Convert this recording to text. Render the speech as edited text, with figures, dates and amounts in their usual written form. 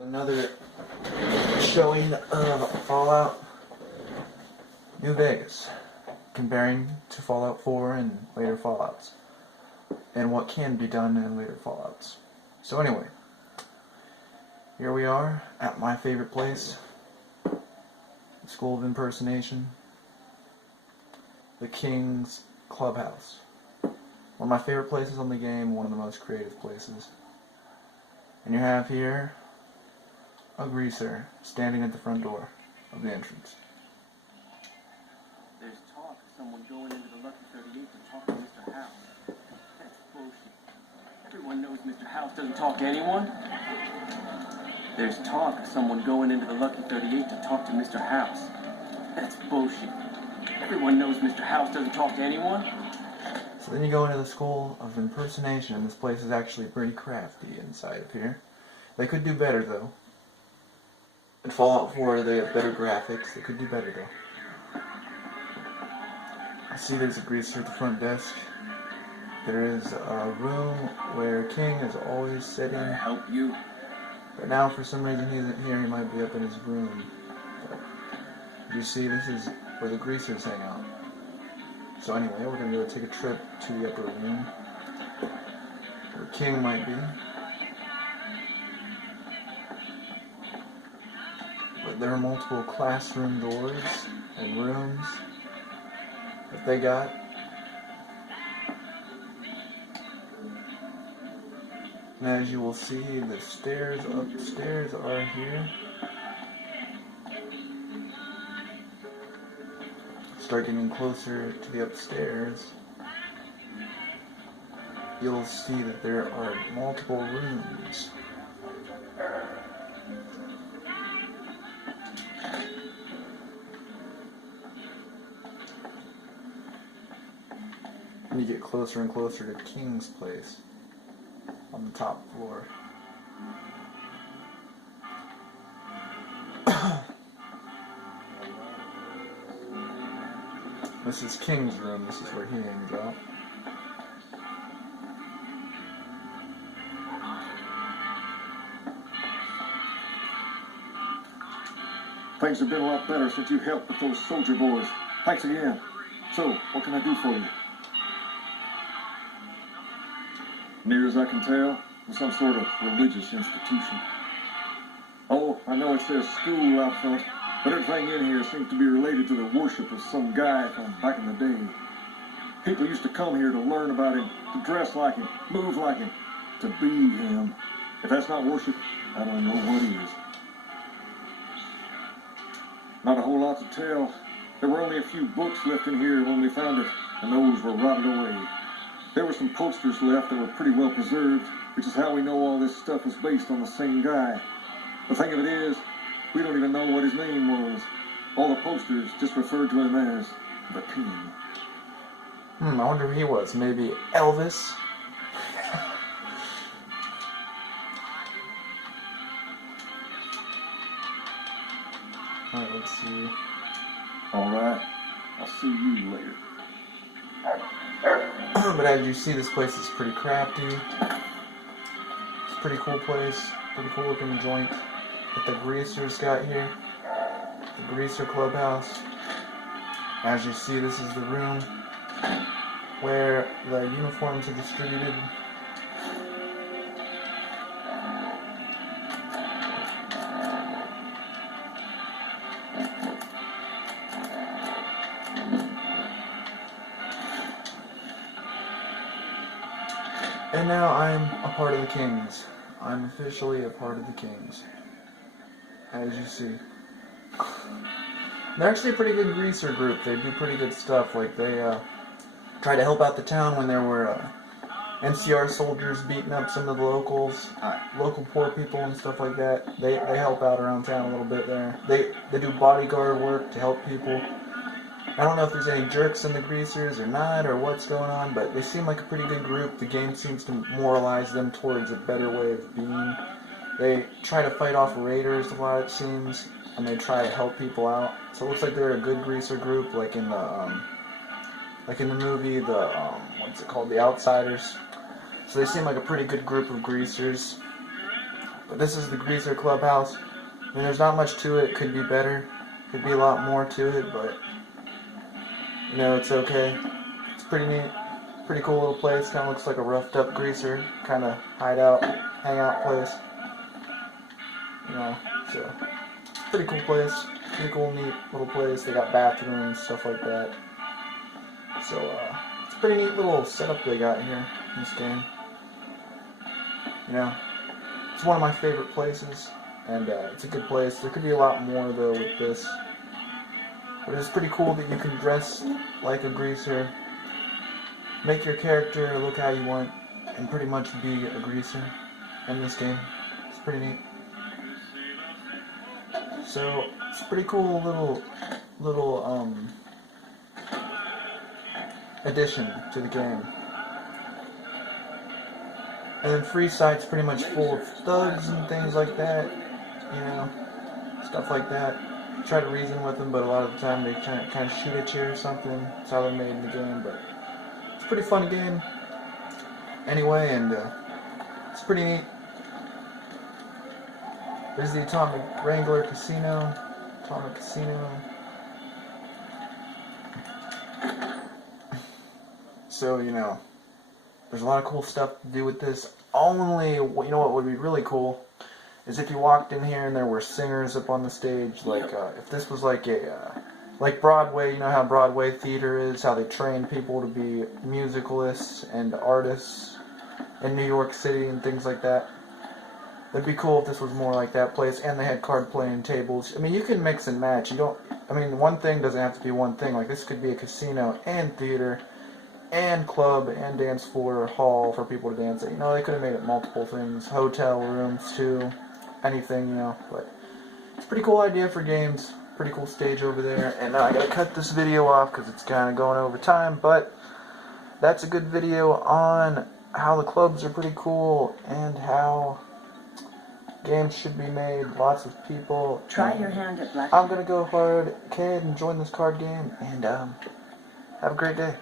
Another showing of Fallout New Vegas, comparing to Fallout 4 and later Fallouts, and what can be done in later Fallouts. So anyway, here we are at my favorite place, the School of Impersonation, the King's Clubhouse. One of my favorite places on the game, one of the most creative places. And you have here a greaser standing at the front door of the entrance. There's talk of someone going into the Lucky 38 to talk to Mr. House. That's bullshit. Everyone knows Mr. House doesn't talk to anyone. There's talk of someone going into the Lucky 38 to talk to Mr. House. That's bullshit. Everyone knows Mr. House doesn't talk to anyone. So then you go into the School of Impersonation, and this place is actually pretty crafty inside of here. They could do better, though. In Fallout 4, they have better graphics. They could do better, though. I see there's a greaser at the front desk. There is a room where King is always sitting. Can I help you? But now, for some reason, he isn't here. He might be up in his room. But you see, this is where the greasers hang out. So anyway, we're going to go take a trip to the upper room, where King might be. But there are multiple classroom doors and rooms that they got. And as you will see, the stairs upstairs are here. Start getting closer to the upstairs, you'll see that there are multiple rooms. And you get closer and closer to King's place on the top floor. This is King's room. This is where he hangs out. Things have been a lot better since you helped with those soldier boys. Thanks again. So, what can I do for you? Near as I can tell, it's some sort of religious institution. Oh, I know it says school out front, but everything in here seems to be related to the worship of some guy from back in the day. People used to come here to learn about him, to dress like him, move like him, to be him. If that's not worship, I don't know what is. Not a whole lot to tell. There were only a few books left in here when we found it, and those were rotted away. There were some posters left that were pretty well preserved, which is how we know all this stuff was based on the same guy. The thing of it is, we don't even know what his name was. All the posters just referred to him as the King. I wonder who he was. Maybe Elvis? Alright, let's see. Alright, I'll see you later. But as you see, this place is pretty crafty. It's a pretty cool place. Pretty cool looking joint that the greasers got here. The Greaser Clubhouse. As you see, this is the room where the uniforms are distributed. And now I'm a part of the Kings. I'm officially a part of the Kings. As you see. They're actually a pretty good greaser group. They do pretty good stuff. Like, they tried to help out the town when there were NCR soldiers beating up some of the locals, local poor people and stuff like that. They help out around town a little bit there. They do bodyguard work to help people. I don't know if there's any jerks in the greasers or not, or what's going on, but they seem like a pretty good group. The game seems to moralize them towards a better way of being. They try to fight off raiders a lot, it seems, and they try to help people out. So it looks like they're a good greaser group, like in the movie, what's it called, The Outsiders. So they seem like a pretty good group of greasers. But this is the Greaser Clubhouse. I mean, there's not much to it. It could be better. Could be a lot more to it, but you know, it's okay. It's pretty neat. Pretty cool little place. Kind of looks like a roughed up greaser kind of hideout, hangout place. You know, so pretty cool place. Pretty cool, neat little place. They got bathrooms, stuff like that. So it's a pretty neat little setup they got here in this game. You know, it's one of my favorite places, and it's a good place. There could be a lot more though with this, but it's pretty cool that you can dress like a greaser. Make your character look how you want, and pretty much be a greaser in this game. It's pretty neat. So it's a pretty cool little addition to the game. And then Freeside's pretty much full of thugs and things like that, you know, stuff like that. You try to reason with them, but a lot of the time they kind of shoot at you or something. That's how they're made in the game, but it's a pretty fun game anyway, and it's pretty neat. There's the Atomic Wrangler Casino. Atomic Casino. So, you know, there's a lot of cool stuff to do with this. Only, you know what would be really cool is if you walked in here and there were singers up on the stage. Like, if this was like like Broadway, you know how Broadway theater is, how they train people to be musicalists and artists in New York City and things like that. It'd be cool if this was more like that place, and they had card playing tables. I mean, you can mix and match. You don't. I mean, one thing doesn't have to be one thing. Like, this could be a casino and theater, and club, and dance floor, or hall for people to dance at. You know, they could have made it multiple things. Hotel rooms too, anything. You know, but it's a pretty cool idea for games. Pretty cool stage over there. And now I gotta cut this video off because it's kind of going over time. But that's a good video on how the clubs are pretty cool and how games should be made, lots of people. Try your hand at black. I'm gonna go hard, kid, and join this card game, and have a great day.